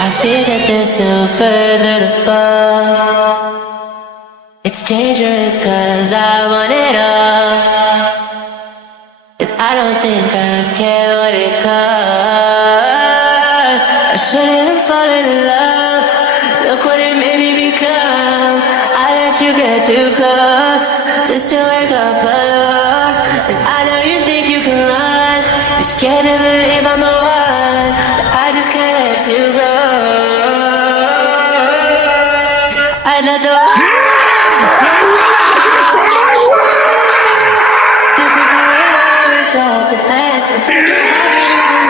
I feel that there's still further to fall. It's dangerous cause I want it all, and I don't think I care what it costs. I shouldn't have fallen in love. Look what it made me become. I let you get too close just to wake up alone. And I know you think you can run. You're scared to believe I'm the one, but I just can't let you go. I let the this is how it always had to end. If you can have it, you can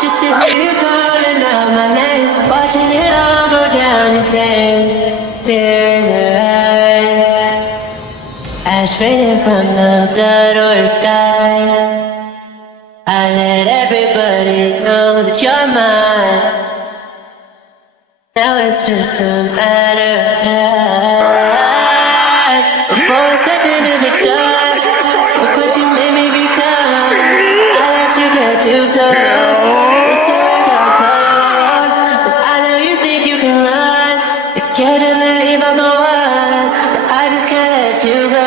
just to hear you calling out my name, watching it all go down in flames. Fear in their eyes, ash raining from the blood or sky. I let everybody know that you're mine. Now it's just a matter of time before it's nothing in the dust. Look what you made me become. I let you get too close just to wake up alone. But I know you think you can run. You're scared to believe I'm the one, but I just can't let you go.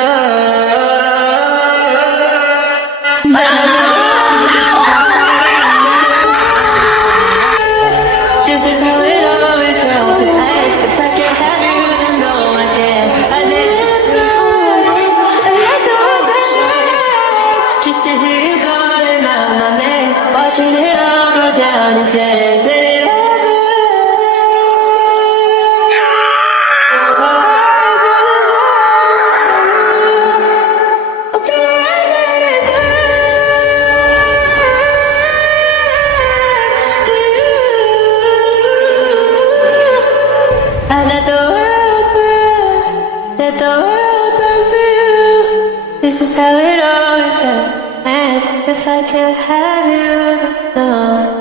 This is how it always felt tonight. If I can't have you, then no one can. I let it run, I let the world burn, just to hear you calling out my name, watching it all go down in flames. Let it this is how it always ends. And if I can't have you, no.